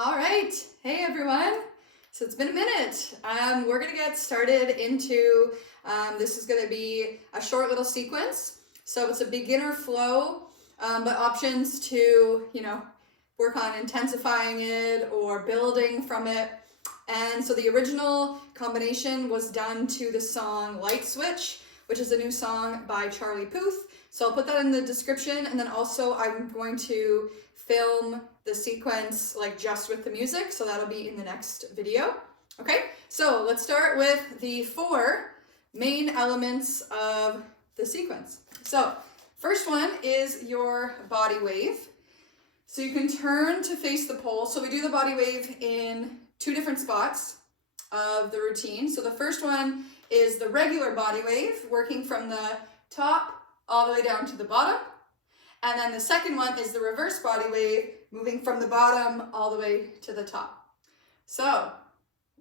All right, hey everyone. So it's been a minute. We're gonna get started into, this is gonna be a short little sequence. So it's a beginner flow, but options to, work on intensifying it or building from it. And so the original combination was done to the song Light Switch, which is a new song by Charlie Puth. So I'll put that in the description, and then also I'm going to film the sequence like just with the music, so that'll be in the next video. Okay, so let's start with the 4 main elements of the sequence. So first one is your body wave. So you can turn to face the pole. So we do the body wave in 2 different spots of the routine. So the first one is the regular body wave, working from the top all the way down to the bottom. And then the second one is the reverse body wave, moving from the bottom all the way to the top. So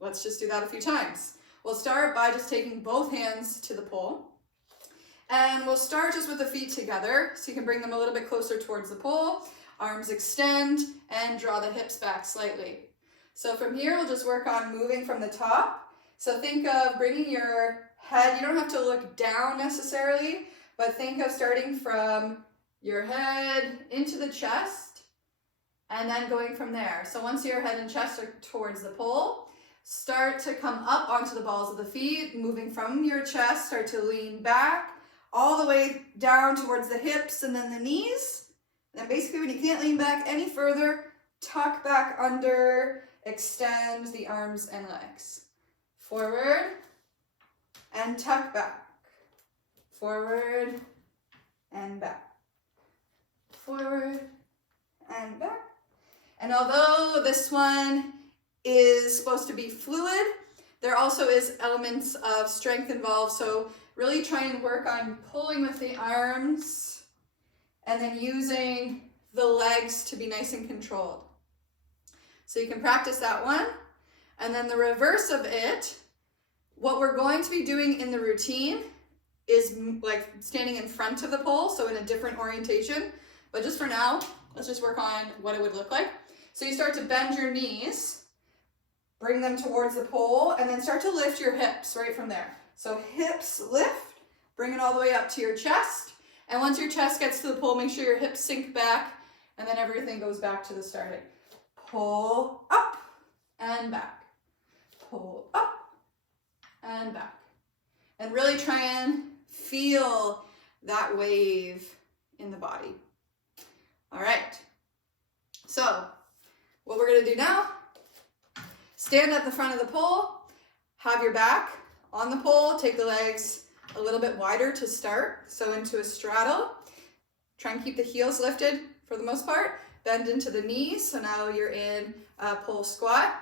let's just do that a few times. We'll start by just taking both hands to the pole. And we'll start just with the feet together, so you can bring them a little bit closer towards the pole. Arms extend and draw the hips back slightly. So from here, we'll just work on moving from the top. So think of bringing your head, you don't have to look down necessarily, but think of starting from your head into the chest and then going from there. So once your head and chest are towards the pole, start to come up onto the balls of the feet, moving from your chest, start to lean back all the way down towards the hips and then the knees. And then basically when you can't lean back any further, tuck back under, extend the arms and legs. Forward and tuck back. Forward and back. Forward and back. And although this one is supposed to be fluid, there also is elements of strength involved. So really try and work on pulling with the arms and then using the legs to be nice and controlled. So you can practice that one. And then the reverse of it, what we're going to be doing in the routine is like standing in front of the pole, so in a different orientation. But just for now, let's just work on what it would look like. So you start to bend your knees, bring them towards the pole, and then start to lift your hips right from there. So hips lift, bring it all the way up to your chest. And once your chest gets to the pole, make sure your hips sink back, and then everything goes back to the starting. Pull up and back. Pull up and back. And really try and feel that wave in the body. All right. So what we're going to do now, stand at the front of the pole, have your back on the pole, take the legs a little bit wider to start, so into a straddle. Try and keep the heels lifted for the most part. Bend into the knees, so now you're in a pole squat.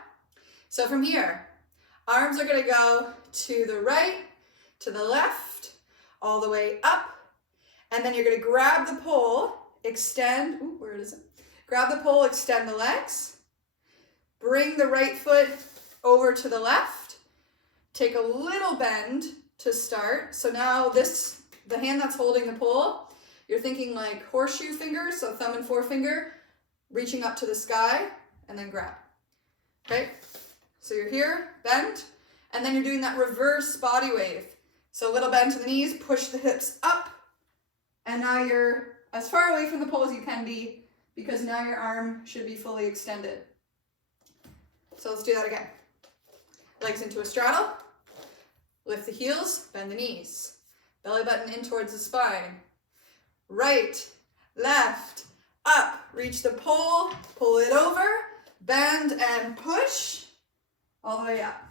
So from here, arms are going to go to the right, to the left, all the way up, and then you're going to grab the pole, extend, where is it? Grab the pole, extend the legs, bring the right foot over to the left, take a little bend to start. So now the hand that's holding the pole, you're thinking like horseshoe fingers, so thumb and forefinger, reaching up to the sky, and then grab. Okay, so you're here, bend, and then you're doing that reverse body wave. So a little bend to the knees, push the hips up, and now you're as far away from the pole as you can be, because now your arm should be fully extended. So let's do that again. Legs into a straddle, lift the heels, bend the knees, belly button in towards the spine, right, left, up, reach the pole, pull it over, bend and push all the way up.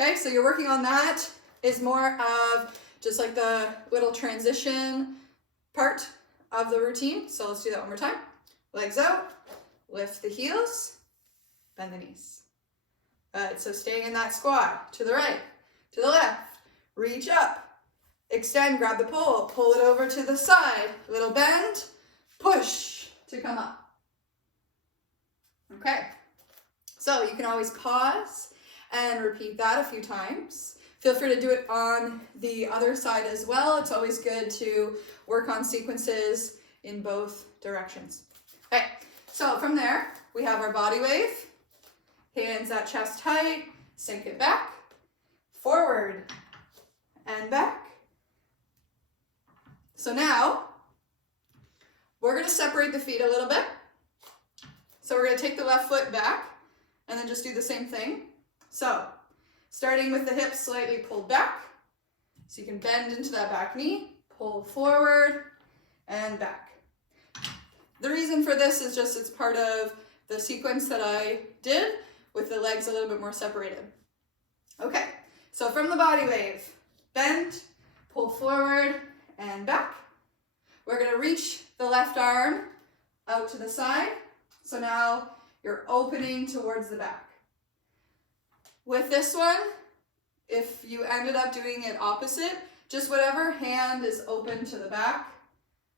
Okay, so you're working on that is more of just like the little transition part of the routine. So let's do that one more time. Legs out, lift the heels, bend the knees. All right, so staying in that squat, to the right, to the left, reach up, extend, grab the pole, pull it over to the side, little bend, push to come up. Okay, so you can always pause and repeat that a few times. Feel free to do it on the other side as well. It's always good to work on sequences in both directions. Okay, So from there, we have our body wave, hands at chest height, sink it back, forward, and back. So now, we're gonna separate the feet a little bit. So we're gonna take the left foot back, and then just do the same thing. So, starting with the hips slightly pulled back, so you can bend into that back knee, pull forward, and back. The reason for this is just it's part of the sequence that I did with the legs a little bit more separated. Okay, so from the body wave, bend, pull forward, and back. We're gonna reach the left arm out to the side. So now you're opening towards the back. With this one, if you ended up doing it opposite, just whatever hand is open to the back,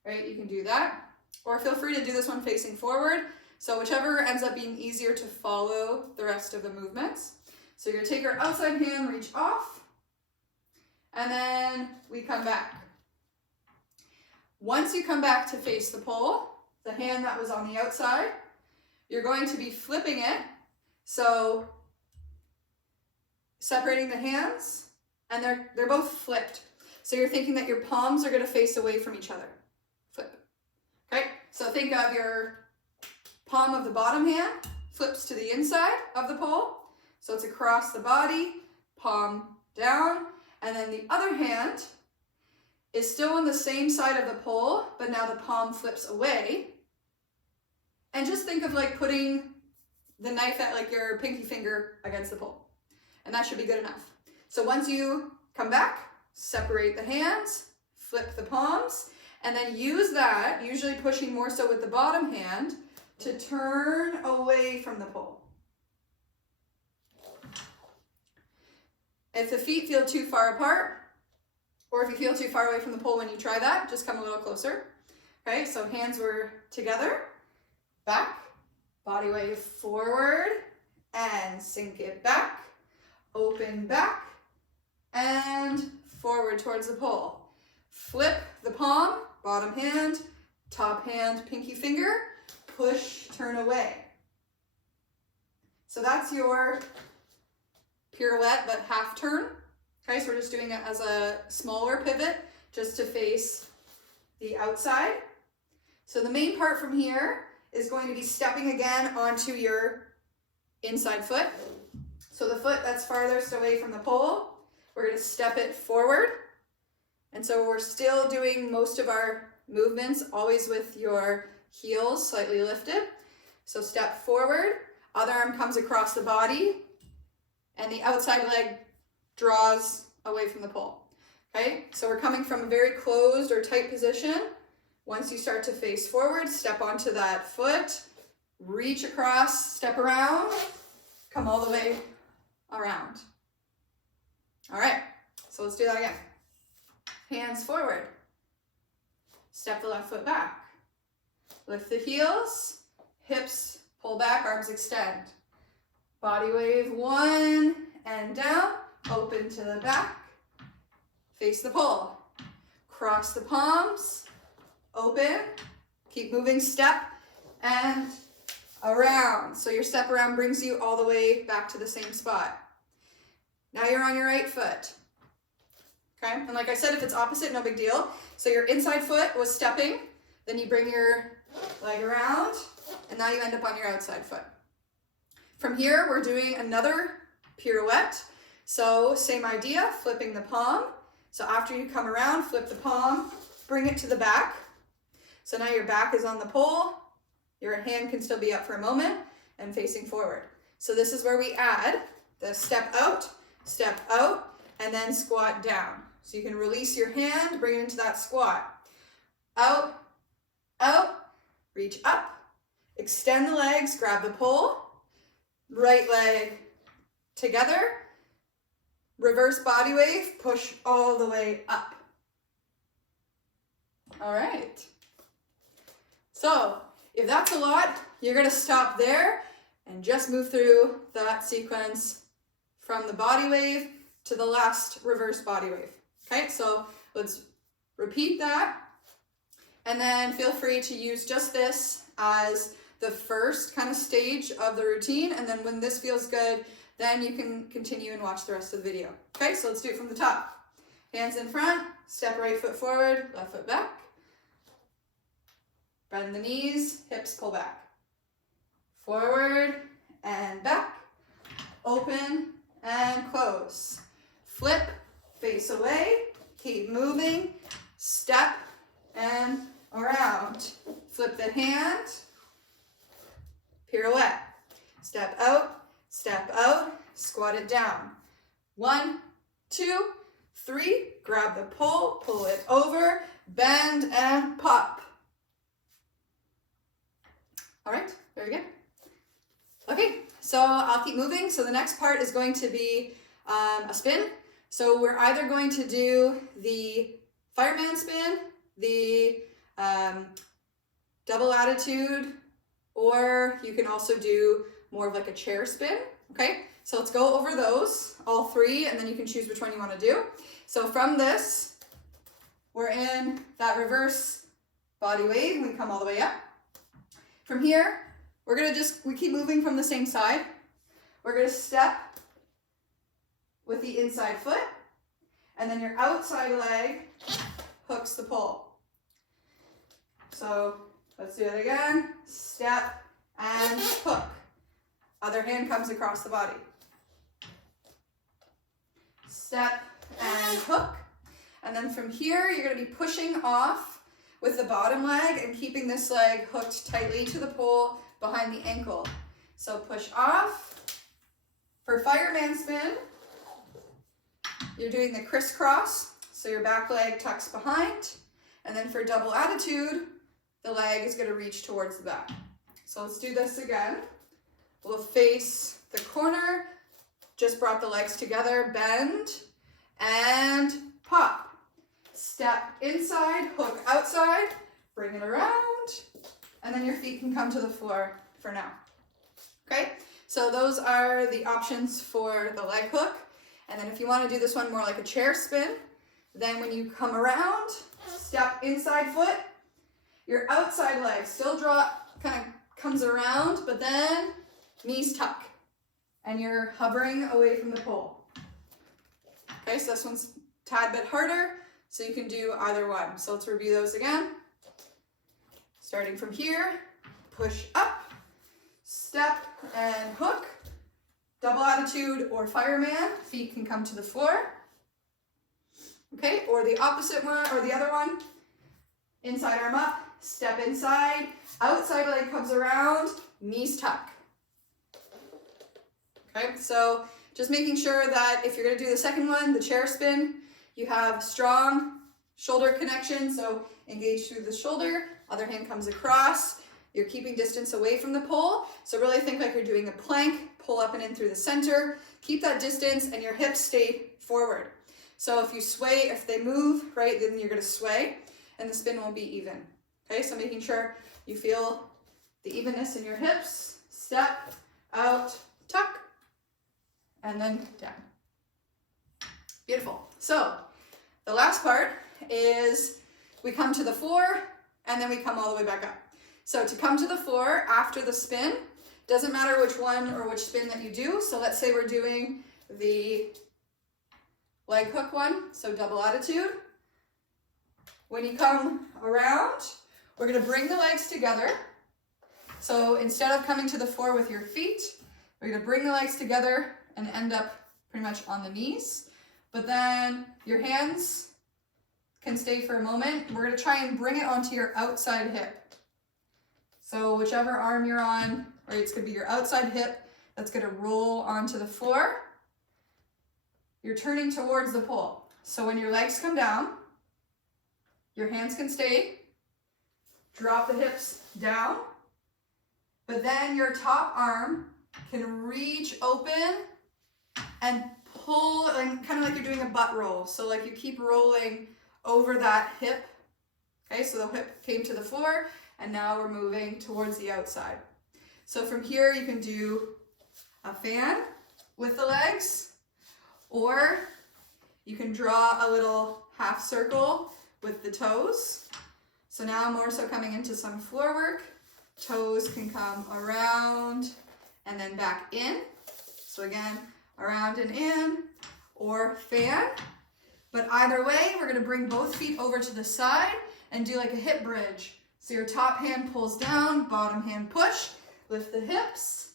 right, you can do that. Or feel free to do this one facing forward. So whichever ends up being easier to follow the rest of the movements. So you're gonna take your outside hand, reach off, and then we come back. Once you come back to face the pole, the hand that was on the outside, you're going to be flipping it. So separating the hands, and they're both flipped. So you're thinking that your palms are gonna face away from each other. Flip. Okay, so think of your palm of the bottom hand flips to the inside of the pole. So it's across the body, palm down, and then the other hand is still on the same side of the pole, but now the palm flips away. And just think of like putting the knife at like your pinky finger against the pole. And that should be good enough. So once you come back, separate the hands, flip the palms, and then use that, usually pushing more so with the bottom hand, to turn away from the pole. If the feet feel too far apart, or if you feel too far away from the pole when you try that, just come a little closer. Okay, so hands were together, back, body wave forward, and sink it back, open back, and forward towards the pole. Flip the palm, bottom hand, top hand, pinky finger, push, turn away. So that's your pirouette, but half turn. Okay, so we're just doing it as a smaller pivot just to face the outside. So the main part from here is going to be stepping again onto your inside foot. So the foot that's farthest away from the pole, we're going to step it forward. And so we're still doing most of our movements always with your heels slightly lifted. So step forward, other arm comes across the body, and the outside leg draws away from the pole. Okay, so we're coming from a very closed or tight position. Once you start to face forward, step onto that foot, reach across, step around, come all the way around. All right, so let's do that again. Hands forward, step the left foot back, lift the heels, hips pull back, arms extend. Body wave, one and down, open to the back, face the pole, cross the palms, open, keep moving, step, and around. So your step around brings you all the way back to the same spot. Now you're on your right foot. Okay, and like I said, if it's opposite, no big deal. So your inside foot was stepping, then you bring your leg around, and now you end up on your outside foot. From here, we're doing another pirouette. So same idea, flipping the palm. So after you come around, flip the palm, bring it to the back. So now your back is on the pole, your hand can still be up for a moment, and facing forward. So this is where we add the step out, and then squat down. So you can release your hand, bring it into that squat. Out, reach up, extend the legs, grab the pole, right leg together, reverse body wave, push all the way up. All right. So if that's a lot, you're gonna stop there and just move through that sequence from the body wave to the last reverse body wave. Okay, so let's repeat that. And then feel free to use just this as the first kind of stage of the routine, and then when this feels good, then you can continue and watch the rest of the video. Okay, so let's do it from the top. Hands in front, step right foot forward, left foot back. Bend the knees, hips pull back. Forward and back. Open and close. Flip, face away, keep moving, step and around. Flip the hand, pirouette. Step out, squat it down. 1, 2, 3, grab the pole, pull it over, bend and pop. All right, very good. Okay, so I'll keep moving. So the next part is going to be a spin. So we're either going to do the fireman spin, the double attitude, or you can also do more of like a chair spin. Okay, so let's go over those, all three, and then you can choose which one you want to do. So from this, we're in that reverse body wave. We come all the way up. From here, we keep moving from the same side. We're gonna step with the inside foot, and then your outside leg hooks the pole. So let's do it again. Step and hook. Other hand comes across the body. Step and hook. And then from here, you're gonna be pushing off with the bottom leg and keeping this leg hooked tightly to the pole behind the ankle. So push off. For fireman spin, you're doing the crisscross, so your back leg tucks behind. And then for double attitude, the leg is gonna reach towards the back. So let's do this again. We'll face the corner, just brought the legs together, bend, and pop. Step inside, hook outside, bring it around, and then your feet can come to the floor for now. Okay, so those are the options for the leg hook. And then if you want to do this one more like a chair spin, then when you come around, step inside foot, your outside leg still kind of comes around, but then knees tuck, and you're hovering away from the pole. Okay, so this one's a tad bit harder, so you can do either one. So let's review those again. Starting from here, push up, step and hook, double attitude or fireman, feet can come to the floor. Okay, or the opposite one, or the other one, inside arm up, step inside, outside leg comes around, knees tuck. Okay, so just making sure that if you're gonna do the second one, the chair spin, you have strong shoulder connection, so engage through the shoulder, other hand comes across, you're keeping distance away from the pole, so really think like you're doing a plank, pull up and in through the center, keep that distance and your hips stay forward. So if you sway, if they move, right, then you're gonna sway and the spin won't be even. Okay, so making sure you feel the evenness in your hips, step, out, tuck, and then down. Beautiful. So the last part is we come to the floor and then we come all the way back up. So to come to the floor after the spin, doesn't matter which one or which spin that you do. So let's say we're doing the leg hook one, so double attitude. When you come around, we're gonna bring the legs together. So instead of coming to the floor with your feet, we're gonna bring the legs together and end up pretty much on the knees. But then your hands can stay for a moment. We're gonna try and bring it onto your outside hip. So whichever arm you're on, right, it's gonna be your outside hip that's gonna roll onto the floor. You're turning towards the pole. So when your legs come down, your hands can stay, drop the hips down, but then your top arm can reach open and pull, and kind of like you're doing a butt roll. So like you keep rolling over that hip. Okay, so the hip came to the floor and now we're moving towards the outside. So from here you can do a fan with the legs, or you can draw a little half circle with the toes. So now I'm more so coming into some floor work. Toes can come around and then back in. So again, around and in, or fan. But either way, we're gonna bring both feet over to the side and do like a hip bridge. So your top hand pulls down, bottom hand push, lift the hips,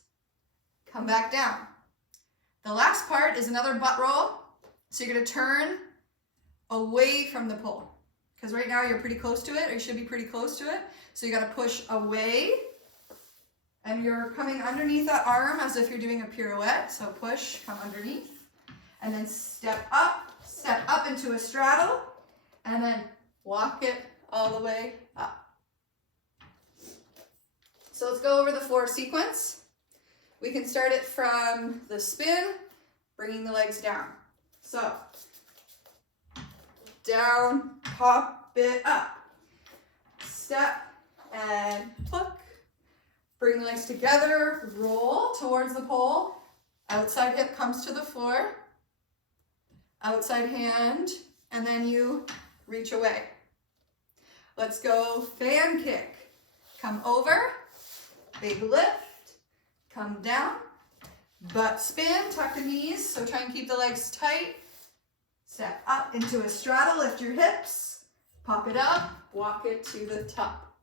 come back down. The last part is another butt roll. So you're gonna turn away from the pole. Because right now you're pretty close to it, or you should be pretty close to it. So you gotta push away, and you're coming underneath that arm as if you're doing a pirouette. So push, come underneath, and then step up into a straddle, and then walk it all the way up. So let's go over the floor sequence. We can start it from the spin, bringing the legs down. So down, pop it up, step and hook, bring the legs together, roll towards the pole, outside hip comes to the floor, outside hand, and then you reach away. Let's go fan kick. Come over, big lift, come down, butt spin, tuck the knees, so try and keep the legs tight. Step up into a straddle, lift your hips, pop it up, walk it to the top.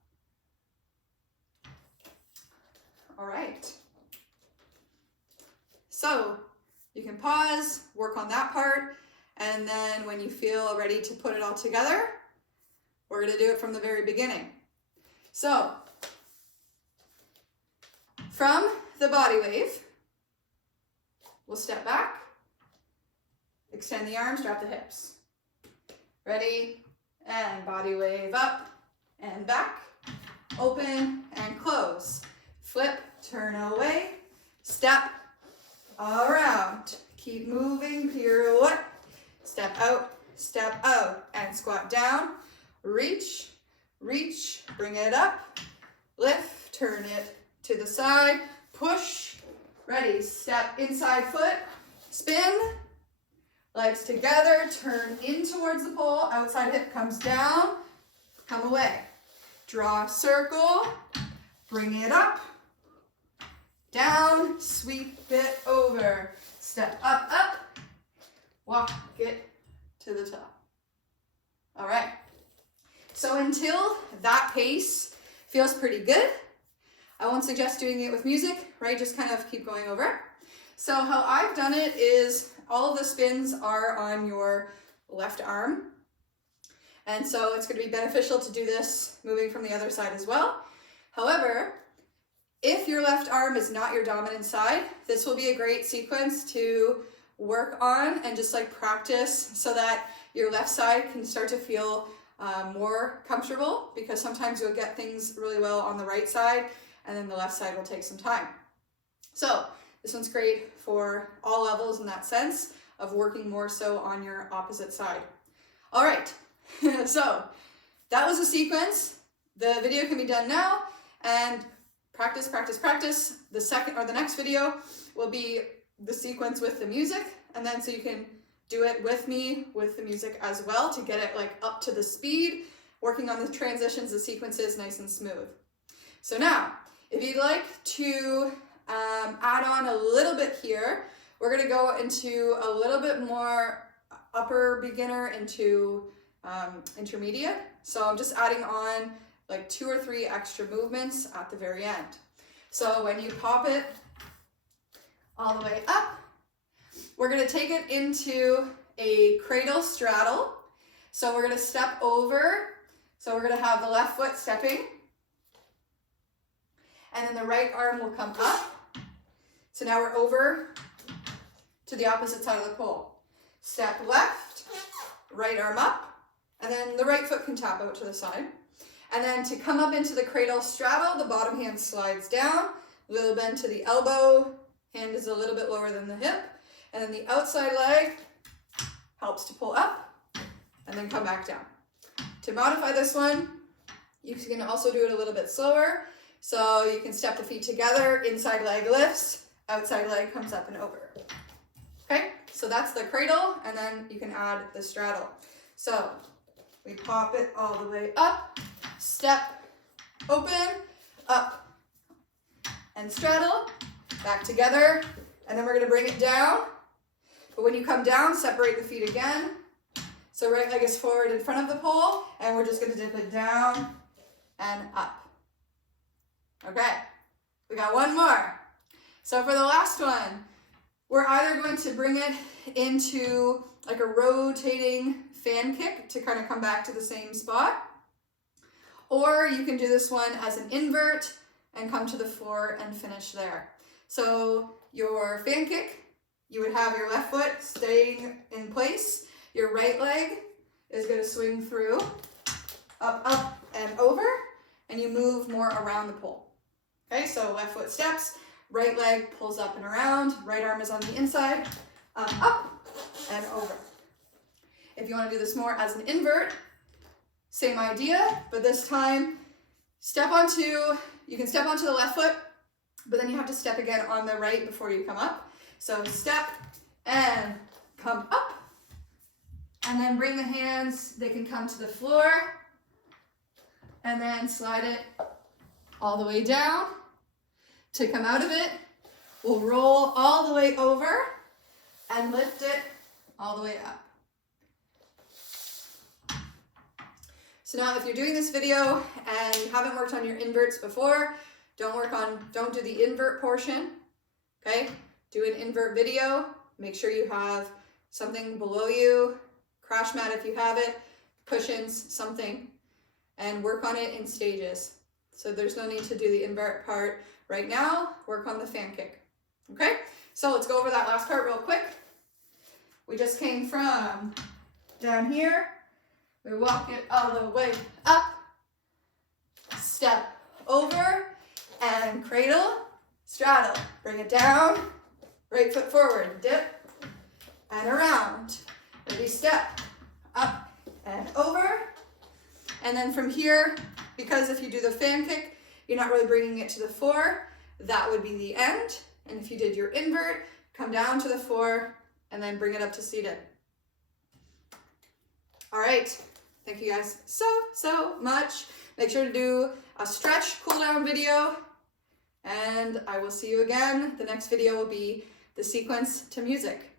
All right. So you can pause, work on that part, and then when you feel ready to put it all together, we're gonna do it from the very beginning. So from the body wave, we'll step back, extend the arms, drop the hips. Ready? And body wave up and back, open and close. Flip, turn away, step around. Keep moving, pirouette. Step out, and squat down. Reach, reach, bring it up. Lift, turn it to the side, push. Ready, step inside foot, spin. Legs together, turn in towards the pole, outside hip comes down, come away. Draw a circle, bring it up, down, sweep it over. Step up, walk it to the top. All right. So until that pace feels pretty good, I won't suggest doing it with music, right? Just kind of keep going over. So how I've done it is all of the spins are on your left arm. And so it's going to be beneficial to do this moving from the other side as well. However, if your left arm is not your dominant side, this will be a great sequence to work on and just like practice so that your left side can start to feel more comfortable, because sometimes you'll get things really well on the right side and then the left side will take some time. So this one's great for all levels in that sense of working more so on your opposite side. All right, so that was a sequence. The video can be done now, and practice, practice, practice. The second or the next video will be the sequence with the music, and then so you can do it with me with the music as well to get it like up to the speed, working on the transitions, the sequences nice and smooth. So now, if you'd like to add on a little bit here, we're going to go into a little bit more upper beginner into intermediate. So I'm just adding on like 2 or 3 extra movements at the very end. So when you pop it all the way up, we're going to take it into a cradle straddle. So we're going to step over. So we're going to have the left foot stepping, and then the right arm will come up. So now we're over to the opposite side of the pole. Step left, right arm up, and then the right foot can tap out to the side. And then to come up into the cradle straddle, the bottom hand slides down, a little bend to the elbow, hand is a little bit lower than the hip, and then the outside leg helps to pull up, and then come back down. To modify this one, you can also do it a little bit slower. So you can step the feet together, inside leg lifts, outside leg comes up and over. Okay, so that's the cradle, and then you can add the straddle. So we pop it all the way up, step, open, up, and straddle, back together, and then we're gonna bring it down. But when you come down, separate the feet again. So right leg is forward in front of the pole, and we're just gonna dip it down and up. Okay, we got one more. So for the last one, we're either going to bring it into like a rotating fan kick to kind of come back to the same spot, or you can do this one as an invert and come to the floor and finish there. So your fan kick, you would have your left foot staying in place. Your right leg is going to swing through, up, up, and over, and you move more around the pole. Okay, so left foot steps, right leg pulls up and around, right arm is on the inside, up, and over. If you want to do this more as an invert, same idea, but this time you can step onto the left foot, but then you have to step again on the right before you come up. So step and come up, and then bring the hands, they can come to the floor, and then slide it all the way down. To come out of it, we'll roll all the way over and lift it all the way up. So now if you're doing this video and you haven't worked on your inverts before, don't do the invert portion, okay? Do an invert video, make sure you have something below you, crash mat if you have it, cushions, something, and work on it in stages. So there's no need to do the invert part right now, work on the fan kick, okay? So let's go over that last part real quick. We just came from down here, we walk it all the way up, step over, and cradle, straddle, bring it down, right foot forward, dip, and around. Ready, step, up and over. And then from here, because if you do the fan kick, you're not really bringing it to the floor, that would be the end. And if you did your invert, come down to the floor and then bring it up to seated. All right, thank you guys so much. Make sure to do a stretch cool down video, and I will see you again. The next video will be the sequence to music.